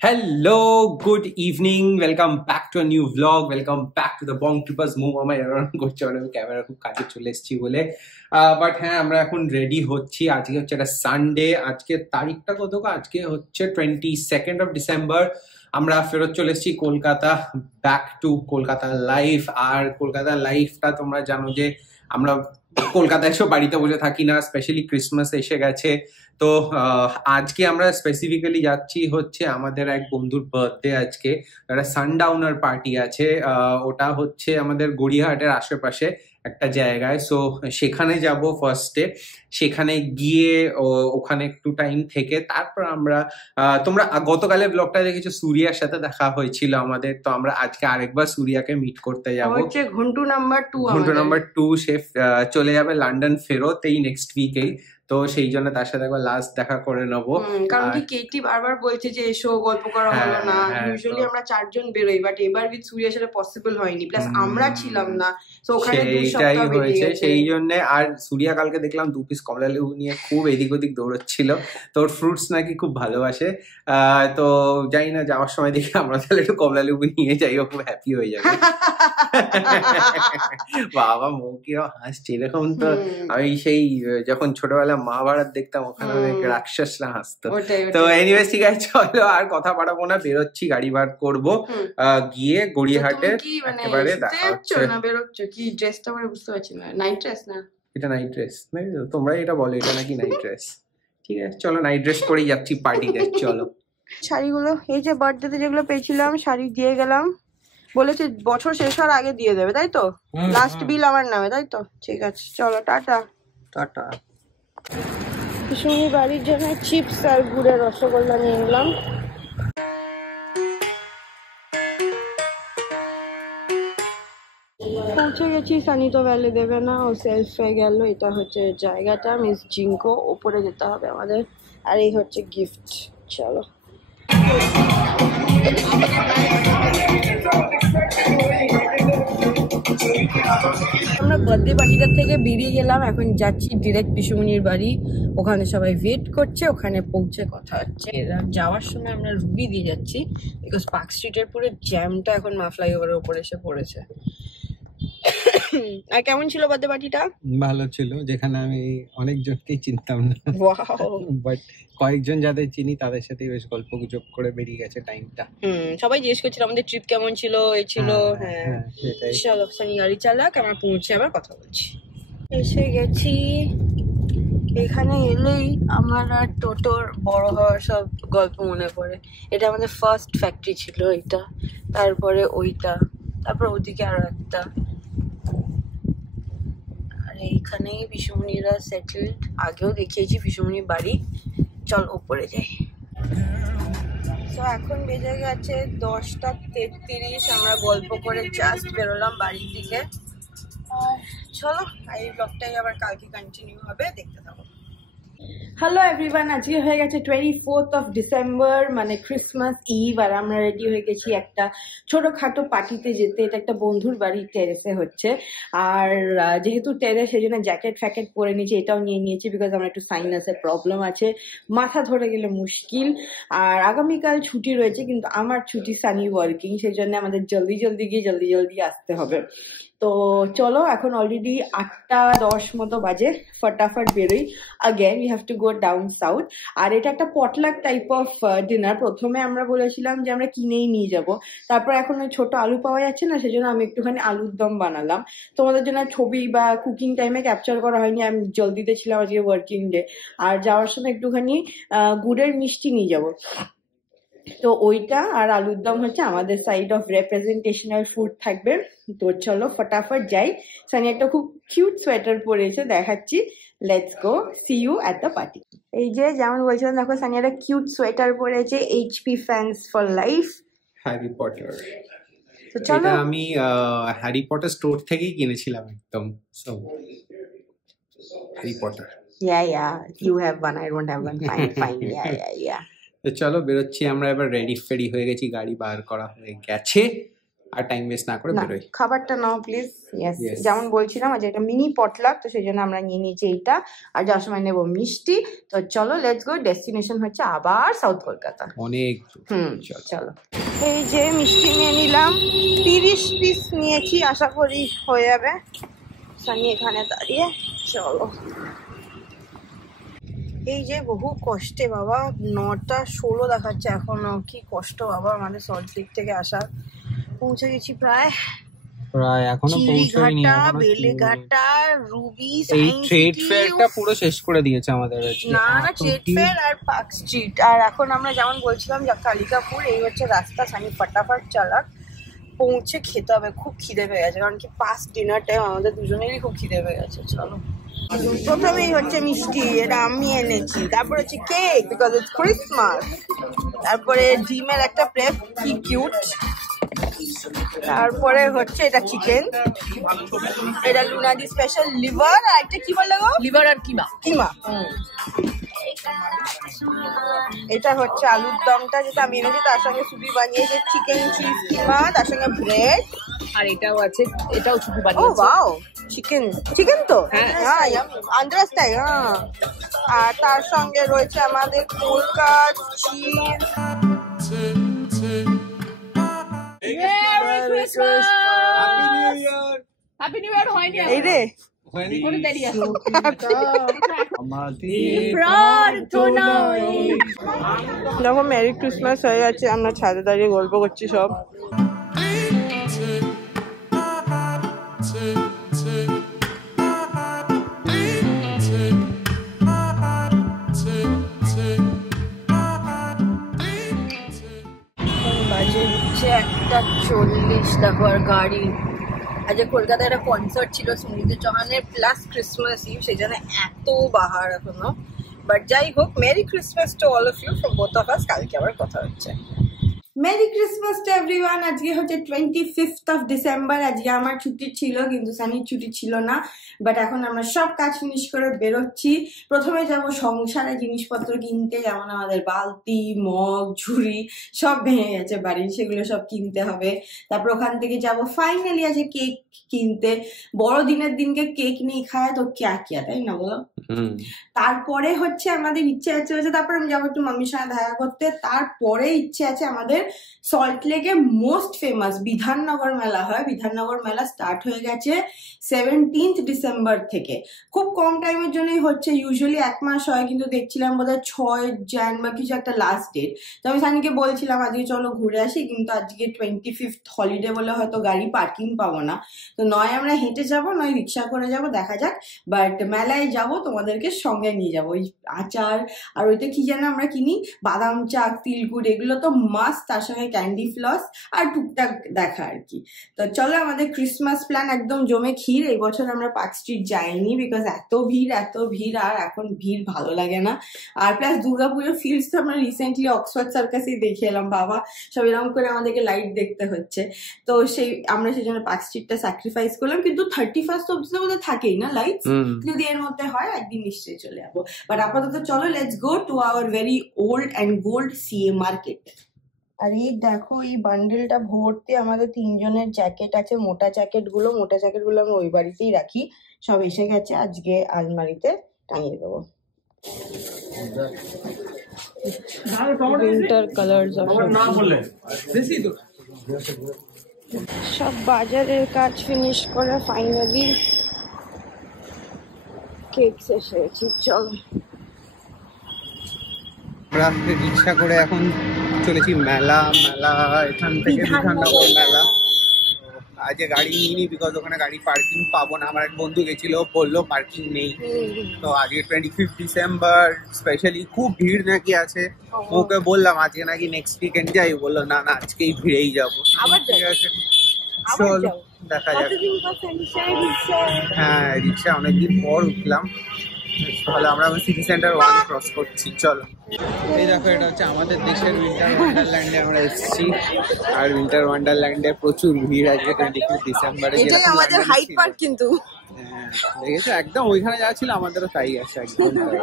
Hello, good evening. Welcome back to a new vlog. Welcome back to the Bong Trippers. আমার এরকম করছে আমি camera খুব কাছে চলে এসেছি বলে বাট হ্যাঁ আমরা এখন রেডি হচ্ছি। আজকে হচ্ছে একটা সানডে। আজকে তারিখটা কত? আজকে হচ্ছে 22nd of December। আমরা ফেরত চলে এসেছি Kolkata, back to Kolkata life. আর কলকাতা লাইফটা তোমরা জানো যে আমরা কলকাতায় এসে বাড়িতে বসে থাকি না, স্পেশালি ক্রিসমাস এসে গেছে। তো আজকে আমরা স্পেসিফিক্যালি যাচ্ছি হচ্ছে আমাদের এক বন্ধুর বার্থডে। আজকে একটা সানডাউনার পার্টি আছে, ওটা হচ্ছে আমাদের গড়িয়াহাটের আশেপাশে একটা জায়গায়। সো সেখানে যাব ফার্স্টে। সেখানে গিয়ে ওখানে একটু টাইম থেকে তারপর আমরা তোমরা গতকালে ব্লগটা দেখেছো, সূর্যার সাথে দেখা হয়েছিল আমাদের। তো আমরা আজকে আরেকবার সূর্যাকে মিট করতে যাবো। ঘন্টু নাম্বার 2 সে চলে যাবে লন্ডন ফেরত এই নেক্সট উইকেই। তো সেই জন্য তার সাথে একবার লাস্ট দেখা করে নেবো। কারণ কি কেটি বারবার বলছে যে এসো, গল্প করা হলো না। ইউজুয়ালি আমরা 4 জন বেরোই, বাট এবার উইথ সূর্যের সাথে পসিবল হয়নি, প্লাস আমরা ছিলাম না। তো ওখানে সেইটাই হয়েছে, সেই জন্য। আর সূর্যা কালকে দেখলাম 2 পিস কমলা লেবু নিয়ে খুব এদিক ওদিক দৌড়চ্ছিল। তোর ফ্রুটস নাকি খুব ভালোবাসে। তো জানি না, যাওয়ার সময় দেখি আমরা তাহলে একটু কমলা লেবু নিয়ে যাই, ও খুব হ্যাপি হয়ে যাবে। বাবা মৌকিরাও হাসছে এরকম। তো আমি সেই যখন ছোটবেলা মহাভারত দেখতাম ওখানে অনেক রাক্ষসরা হাসতো। তো এনিওয়ে ঠিক আছে, চলো আর কথা বাড়াবো না, বেরোচ্ছি, গাড়ি বার করবো, গিয়ে গড়িয়াহাটে একেবারে দেখা হচ্ছে। কি ড্রেসটা মানে বুঝতে পারছি না, নাইট ড্রেস না? এটা নাইট ড্রেস নাকি? তোমরা এটা বলো এটা নাকি নাইট ড্রেস? ঠিক আছে চলো, নাইট ড্রেস পরেই যাচ্ছি পার্টিতে। চলো। শাড়িগুলো এই যে বার্থডেতে যেগুলো পেয়েছিলাম শাড়ি দিয়ে গেলাম, বলেছে বছর শেষ হওয়ার আগে দিয়ে দেবে, তাই তো? লাস্ট বিল আমার নামে, তাই তো? ঠিক আছে চলো, টাটা টাটা। পিসুমনি বাড়ির জন্য চিপস আর গুড়ের রসগোল্লা নিয়ে নিলাম। পৌঁছে গেছি, সানি তো ভ্যালে দেবে না, ও সেলফে গেল। এটা হচ্ছে জায়গাটা, মিস জিঙ্কো। ওপরে যেতে হবে আমাদের, আর এই হচ্ছে গিফট। চলো। আমরা বার্থডে পার্টিটার থেকে বেরিয়ে গেলাম, এখন যাচ্ছি ডিরেক্ট পিসুমনির বাড়ি। ওখানে সবাই ওয়েট করছে, ওখানে পৌঁছে কথা হচ্ছে। যাওয়ার সময় আমরা রুবি দিয়ে যাচ্ছি, বিকজ পার্ক স্ট্রিটের পুরো জ্যামটা এখন মা ফ্লাইওভারের উপরে এসে পড়েছে। আর কেমন ছিল বার্থডে পার্টিটা? ভালো ছিল, যেখানে আমি অনেকজনকেই চিনতাম না, বাট কয়েকজন যাদের চিনি তাদের সাথে বেশ গল্প গুজব করে বেরিয়ে গেছে টাইমটা। সবাই জিজ্ঞেস করছিল আমাদের ট্রিপ কেমন ছিল, এই ছিল। হ্যাঁ চলো, সানি গাড়ি চালাক, আমরা পৌঁছে আবার কথা বলছি। এসে গেছি। এখানে এলেই আমার আর টোটোর বড় হওয়ার সব গল্প মনে পড়ে। এটা আমাদের ফার্স্ট ফ্যাক্টরি ছিল, এটা, তারপরে ওইটা, তারপর ওদিকে আরো একটা। আর এইখানেই পিসুমনিরা সেটেলড। আগেও দেখিয়েছি পিসুমনির বাড়ি। চল ওপরে যাই। তো এখন বেজে গেছে 10:33। আমরা গল্প করে জাস্ট বেরোলাম বাড়ির দিকে। আর চলো, এই ব্লগটাই আবার কালকে কন্টিনিউ হবে, দেখতে থাকো। হ্যালো এভরিওয়ান, আজকে হয়ে গেছে 24th of December, মানে ক্রিসমাস ইভ। আর আমরা রেডি হয়ে গেছি একটা ছোটখাটো পার্টিতে যেতে। এটা একটা বন্ধুর বাড়ি, টেরেসে হচ্ছে। আর যেহেতু টেরেস, সেই জন্য জ্যাকেট ফ্যাকেট পরে নিয়েছি, এটাও নিয়ে নিয়েছি, বিকজ আমার একটু সাইনাসের প্রবলেম আছে, মাথা ধরে গেলে মুশকিল। আর আগামীকাল ছুটি রয়েছে, কিন্তু আমার ছুটি, সানি ওয়ার্কিং, সেই জন্য আমাদের জলদি জলদি গিয়ে জলদি আসতে হবে। তো চলো, এখন অলরেডি 8:10 মতো বাজে, ফটাফট বেরোই। Again we have to go down south. আর এটা একটা পটলাক টাইপ অফ ডিনার। প্রথমে আমরা বলেছিলাম যে আমরা কিনেই নিয়ে যাব, তারপর এখন ওই ছোট আলু পাওয়া যাচ্ছে না, সেজন্য আমি একটুখানি আলুর দম বানালাম। তোমাদের জন্য ছবি বা কুকিং টাইমে ক্যাপচার করা হয়নি, আমি জলদিতে ছিলাম, আজকে ওয়ার্কিং ডে। আর যাওয়ার সময় একটুখানি গুড়ের মিষ্টি নিয়ে যাবো। তো ওইটা আর আলুর দম হচ্ছে আমাদের সাইড অফ রিপ্রেজেন্টেশনাল ফুড থাকবে। তো চলো ফটাফট যাই। সানি একটা খুব কিউট সোয়েটার পরেছে, দেখাচ্ছি। Let's go, see you at the party. এই যে যেমন বলছিলাম, দেখো সানি একটা কিউট সোয়েটার পরেছে, HP fans for life, Harry Potter. তো চলো। এটা আমি হ্যারি পটার স্টোর থেকেই কিনেছিলাম একদম। So Harry Potter. Yeah, you have one, I don't have one. Fine. Yeah. তো চলো বেরোচ্ছি আমরা এবার। রেডি ফেডি হয়ে গেছি, গাড়ি বার করা হয়ে গেছে। আর টাইম ওয়েস্ট না করে বেরোই। খাবারটা নাও প্লিজ। ইয়েস, যেমন বলছিলাম আজ একটা মিনি পটলাক, তো সেই জন্য আমরা নিয়ে নিয়েছি এইটা, আর যাওয়ার সময় নেবো মিষ্টি। তো চলো লেটস গো, ডেস্টিনেশন হচ্ছে আবার সাউথ কলকাতা। অনেক চলো। এই যে মিষ্টি নিয়ে নিলাম, 30 পিস নিয়েছি, আশা করি হয়ে যাবে। সানি এখানে দাঁড়িয়ে, চলো। এই যে বহু কষ্টে বাবা, 9টা 16 দেখাচ্ছে এখনো, কি কষ্ট বাবা আমাদের সল্টলেক থেকে আসা। পৌঁছে গেছি প্রায় এখনো পৌঁছাইনি। বেলেঘাটা, রুবি, এই ট্রেড ফেয়ারটা পুরো শেষ করে দিয়েছে আমাদের আজকে। না ট্রেড ফেয়ার আর পার্ক স্ট্রিট। আর এখন আমরা যেমন বলছিলাম যে কালিকাপুর, এই হচ্ছে রাস্তা। সানি ফটাফট চালাক, পৌঁছে খেতে হবে, খুব খিদে পেয়ে গেছে, কারণ কি পাস্ট ডিনার টাইম, আমাদের দুজনেরই খুব খিদে পেয়ে গেছে। চলো, প্রথমেই হচ্ছে মিষ্টি, এটা আমি এনেছি। তারপর হচ্ছে কেক, বিকজ ইটস ক্রিসমাস। তারপরে ডিমের একটা প্লেট, কি কিউট। তারপরে হচ্ছে এটা চিকেন, এটা লুনাদি স্পেশাল লিভার, আর একটা কি বললে গো? লিভার আর কিমা। এটা হচ্ছে আলুর দমটা, যেটা আমি এনেছি, তার সঙ্গে সুপি বানিয়েছে, চিকেন চিজ কিমা, তার সঙ্গে ব্রেড। আর এটাও আছে, এটাও সুপি বানিয়েছে। ও ওয়াও, চিকেন তো হ্যাঁ, আন্দ্রাস টাই। হ্যাঁ, আর তার সঙ্গে রয়েছে আমাদের কোলকাত চিজ। হ্যাপি নিউ ইয়ার হয়নি এই রে, কোনো দেরি আছে। দেখো মেরি ক্রিসমাস হয়ে যাচ্ছে, আমরা ছাদে দাঁড়িয়ে গল্প করছি সব। বাজে হচ্ছে 1:40, দেখো আর গাড়ি। আজ কলকাতায় একটা কনসার্ট ছিল সুনিধি চৌহানের, প্লাস ক্রিসমাস ইভ, সেই জন্য এত বাহার এখনো। বাট যাই হোক, merry Christmas to all of you from both of us. কালকে আবার কথা হচ্ছে। Merry Christmas to everyone. আজকে হচ্ছে 25th of December। আজকে আমার ছুটি ছিল, কিন্তু সানির ছুটি ছিল না। বাট এখন আমরা সব কাজ ফিনিশ করে বেরোচ্ছি। প্রথমে যাব সংসারে জিনিসপত্র কিনতে, যেমন আমাদের বালতি, মগ, ঝুড়ি সব ভেঙে গেছে বাড়ির, সেগুলো সব কিনতে হবে। তারপর ওখান থেকে যাব ফাইনালি আছে কেক কিনতে। বড়দিনের দিনকে কেক নিয়ে খায় তো ক্যা ক্যা, তাই না বলো? তারপরে হচ্ছে আমাদের ইচ্ছে আছে তারপরে আমি যাবো একটু মাম্মির সঙ্গে দেখা করতে। তারপরে ইচ্ছে আছে আমাদের সল্টলেকে মোস্ট ফেমাস বিধাননগর মেলা হয়। বিধাননগর মেলা স্টার্ট হয়ে গেছে 17th December থেকে। খুব কম টাইমের জন্যই হচ্ছে, ইউজুয়ালি 1 মাস হয়, কিন্তু দেখছিলাম বোধহয় 6 jan বা কিছু একটা লাস্ট ডেট। তো আমি সানিকে বলছিলাম আজকে চলো ঘুরে আসি, কিন্তু আজকে 25th হলিডে বলে হয়তো গাড়ি পার্কিং পাবো না। তো নয় আমরা হেঁটে যাব, নয় রিক্সা করে যাব, দেখা যাক। বাট মেলায় যাব, তোমাদেরকে সঙ্গে নিয়ে যাবো। ওই আচার আর ওইটা কি যেন আমরা কিনি, বাদাম চাক, তিলকুট, এগুলো তো মাস্ট। তার সঙ্গে ক্যান্ডি ফ্লস আর টুকটাক দেখা আর কি। তো চলো, আমাদের ক্রিসমাস প্ল্যান একদম জমে ক্ষীর। এই বছর আমরা পার্ক স্ট্রিট যাইনি, বিকজ এত ভিড়, আর এখন ভিড় ভালো লাগে না। আর প্লাস দুর্গাপুজোর ফিল্ডস তো আমরা রিসেন্টলি অক্সফোর্ড সার্কাসেই দেখে এলাম। বাবা, সব এরকম করে আমাদেরকে লাইট দেখতে হচ্ছে। তো আমরা সেই জন্য পার্ক স্ট্রিটটা স্যাক্রিফাইস করলাম। কিন্তু 31st অবধি তো বোধহয় থাকেই না লাইট, যদি এর মধ্যে হয় একদিন নিশ্চয়ই চলে যাবো। বাট আপাতত চলো, let's go to our very old and gold CA market. আর এই দেখো, এই বান্ডেলটা ভর্তি আমাদের 3 জনের জ্যাকেট আছে। মোটা জ্যাকেটগুলো আমি ওই বাড়িতেই রাখি, সব এসে গেছে। আজকে আলমারিতে টাঙিয়ে দেবো। উইন্টার কালারস সব বাজারের কাজ ফিনিশ করে ফাইনালি কেক এসে গেছি। চলো, আমরা রিক্সা করে এখন চলেছি মেলা। এখান থেকে বিধাননগর মেলা। আজকে গাড়ি নিইনি, বিকজ ওখানে গাড়ি পার্কিং পাবো না। আমার এক বন্ধু গেছিল, বললো পার্কিং নেই। তো আজকে 25th December স্পেশালি খুব ভিড় নাকি আছে। ওকে বললাম আজকে নাকি নেক্সট উইকেন্ড যাই, বললো না আজকেই ভিড়েই যাবো। ঠিক আছে, চলো দেখা যাক। হ্যাঁ, রিক্সা অনেকদিন পর উঠলাম। তাহলে আমরা সিটি সেন্টার 1 ক্রস করছি। চলো, এই দেখো, এটা হচ্ছে আমাদের দেশের উইন্টার ওয়ান্ডারল্যান্ডে আমরা এসেছি। আর উইন্টার ওয়ান্ডারল্যান্ডে প্রচুর ভিড় আজকে 25th December। এটাই আমাদের হাইড পার্ক। কিন্তু দেখেছো একদম ওইখানে যা ছিল আমাদেরও তাই আছে একদম তাই।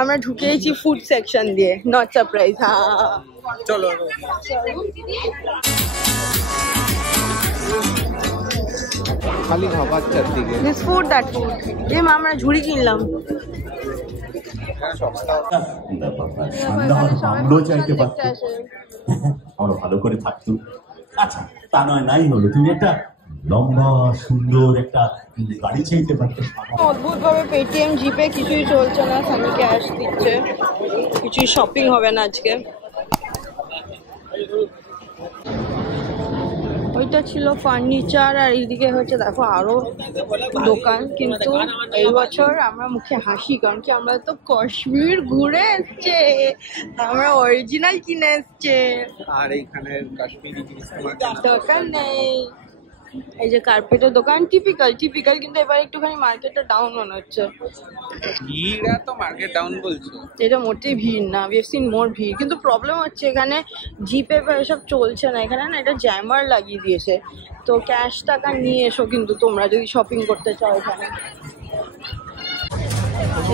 আমরা ঢুকেছি ফুড সেকশন দিয়ে, নট সারপ্রাইজ। হ্যাঁ চলো খালি খাবার দিকে দিস ফুড দ্যাট ফুড। আমরা ঝুড়ি কিনলাম। আমরাও চাইতে পারতাম আমরা ভালো করে থাকতো। আচ্ছা তা নয় নাই হলো, তুমি একটা লম্বা সুন্দর একটা গাড়ি চাইতে পারতে। অদ্ভুত ভাবে পেটিএম জিপে কিছুই চলছে না, সানি ক্যাশ দিচ্ছে, কিছুই শপিং হবে না আজকে। ওইটা ছিল ফার্নিচার, আর এইদিকে হচ্ছে দেখো আরো দোকান। কিন্তু এই বছর আমরা মুখে হাসি, কারণ কি আমরা তো কাশ্মীর ঘুরে এসছে, আমরা অরিজিনাল কিনে এসছে, আর এইখানে কাশ্মীরি জিনিস দোকান নেই। এই যে কার্পেটের দোকান, টিপিক্যাল, কিন্তু এবার একটুখানি মার্কেটটা ডাউন মনে হচ্ছে। ভিড় তো মার্কেট ডাউন বলছো, এটা মোটেই ভিড় না, উই হ্যাভ সিন মোর ভিড়। কিন্তু প্রবলেম হচ্ছে এখানে জিপে এসব চলছে না, এখানে না এটা জ্যামার লাগিয়ে দিয়েছে। তো ক্যাশ টাকা নিয়ে এসো কিন্তু তোমরা যদি শপিং করতে চাও এখানে।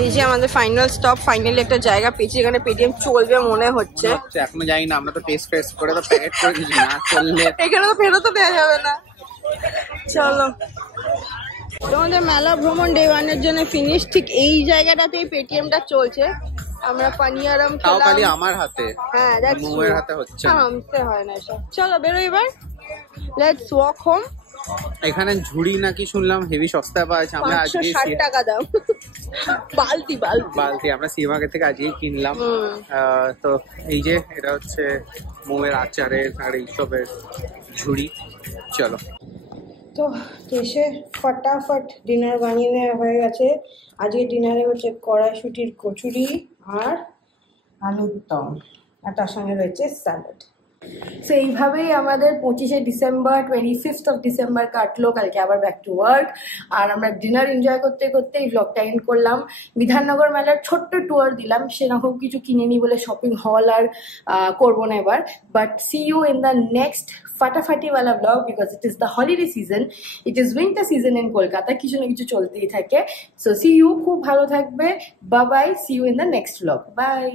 এই যে আমাদের ফাইনাল স্টপ, ফাইনালি একটা জায়গা পেয়েছি এখানে পেটিএম চলবে মনে হচ্ছে। এখনো জানি না, আমরা তো টেস্ট করে তো প্যাকেট করে দিচ্ছি না চললে এখানে তো ফেরতও দেওয়া যাবে না। চলো, তোমাদের মেলা ভ্রমণ ডে 1 এর জন্য ফিনিশ। ঠিক এই জায়গাটাতেই পেটিএমটা চলছে। আমরা পানিয়ারাম তাও খালি খেলাম। আমার হাতে, হ্যাঁ দ্যাটস মোমের হাতে হচ্ছে না। আমতে হয় না এসব। চলো বেরো এবার, লেটস ওয়াক হোম। এখানে ঝুড়ি নাকি শুনলাম হেভি সস্তায় পাওয়া যাচ্ছে। আমরা আজকে 560 টাকা দাম বালতি। আমরা সি মার্কেট থেকে আজকেই কিনলাম। তো এই যে এটা হচ্ছে মোমের আচারের আর এইসবের ঝুড়ি। চলো তো এসে ফটাফট ডিনার বানিয়ে নেওয়া হয়ে গেছে। আজকে ডিনারে হচ্ছে কড়াইশুটির কচুরি আর আলুর দম, আর তার সঙ্গে রয়েছে স্যালাড। তো এইভাবেই আমাদের 25শে ডিসেম্বর 25th অফ ডিসেম্বর কাটলো। কালকে আবার ব্যাক টু ওয়ার্ক, আর আমরা ডিনার এনজয় করতে করতে এই ব্লগটা এন্ড করলাম। বিধাননগর মেলার ছোট্ট ট্যুর দিলাম, সেরকম কিছু কিনে বলে শপিং হল আর করবো না এবার। But see you in the next ফাটাফাটি ওয়ালা blog, because it is the holiday season, it is winter season in Kolkata, কিছু না কিছু চলতেই থাকে। সো সি ইউ, খুব ভালো থাকবে, bye bye, see you in the next blog, by.